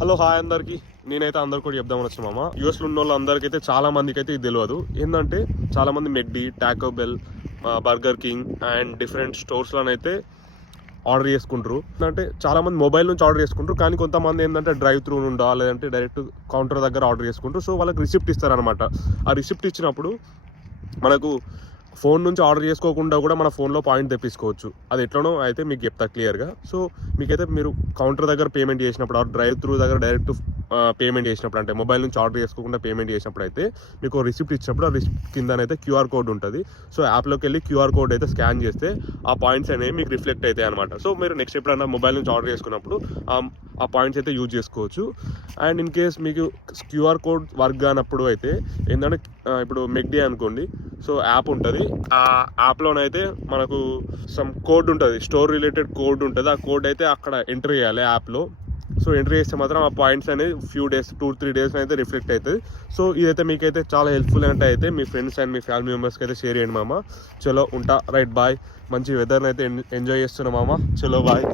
Hello hi అందరికి. నేనైతే అందరు కూడా చెప్దామని వచ్చిన మామ. యూఎస్లో ఉన్న వాళ్ళందరికీ అయితే చాలా మందికి అయితే ఇది తెలియదు. ఏంటంటే చాలా మంది McD, Taco Bell, Burger King and different స్టోర్స్లోనైతే ఆర్డర్ చేసుకుంటారు. అంటే చాలా మంది మొబైల్ నుంచి ఆర్డర్ చేసుకుంటారు, కానీ కొంతమంది ఏంటంటే డ్రైవ్ త్రూ నుండా లేదంటే డైరెక్ట్ కౌంటర్ దగ్గర ఆర్డర్ చేసుకుంటారు. సో వాళ్ళకి రిసిప్ట్ ఇస్తారనమాట. ఆ రిసిప్ట్ ఇచ్చినప్పుడు మనకు ఫోన్ నుంచి ఆర్డర్ చేసుకోకుండా కూడా మన ఫోన్లో పాయింట్ తెప్పించుకోవచ్చు. అది ఎట్లనో అయితే మీకు చెప్తా క్లియర్గా. సో మీకైతే మీరు కౌంటర్ దగ్గర పేమెంట్ చేసినప్పుడు, డ్రైవ్ త్రూ దగ్గర డైరెక్ట్ పేమెంట్ చేసినప్పుడు, అంటే మొబైల్ నుంచి ఆర్డర్ చేసుకోకుండా పేమెంట్ చేసినప్పుడు అయితే మీకు రిసిప్ట్ ఇచ్చినప్పుడు ఆ రిసిప్ట్ కిందనైతే క్యూఆర్ కోడ్ ఉంటుంది. సో యాప్లోకి వెళ్ళి క్యూఆర్ కోడ్ అయితే స్కాన్ చేస్తే ఆ పాయింట్స్ అనేవి మీకు రిఫ్లెక్ట్ అవుతాయి అనమాట. సో మీరు నెక్స్ట్ ఎప్పుడైనా మొబైల్ నుంచి ఆర్డర్ చేసుకున్నప్పుడు ఆ పాయింట్స్ అయితే యూజ్ చేసుకోవచ్చు. అండ్ ఇన్ కేస్ మీకు క్యూఆర్ కోడ్ వర్క్ కానప్పుడు అయితే ఏంటంటే ఇప్పుడు మెక్డీ అనుకోండి, సో యాప్ ఉంటుంది. ఆ యాప్లోనైతే మనకు సమ్ కోడ్ ఉంటుంది, స్టోర్ రిలేటెడ్ కోడ్ ఉంటుంది. ఆ కోడ్ అయితే అక్కడ ఎంటర్ చేయాలి యాప్లో. సో ఎంటర్ చేస్తే మాత్రం ఆ పాయింట్స్ అనేది ఫ్యూ డేస్ 2-3 డేస్ అయితే రిఫ్లెక్ట్ అవుతుంది. సో ఇదైతే మీకైతే చాలా హెల్ప్ఫుల్ అయితే మీ ఫ్రెండ్స్ అండ్ మీ ఫ్యామిలీ మెంబర్స్కి అయితే షేర్ చేయండి మామ. చలో ఉంటా, రైట్ బాయ్. మంచి వెదర్ని అయితే ఎంజాయ్ చేస్తున్నా మామ. చలో బాయ్.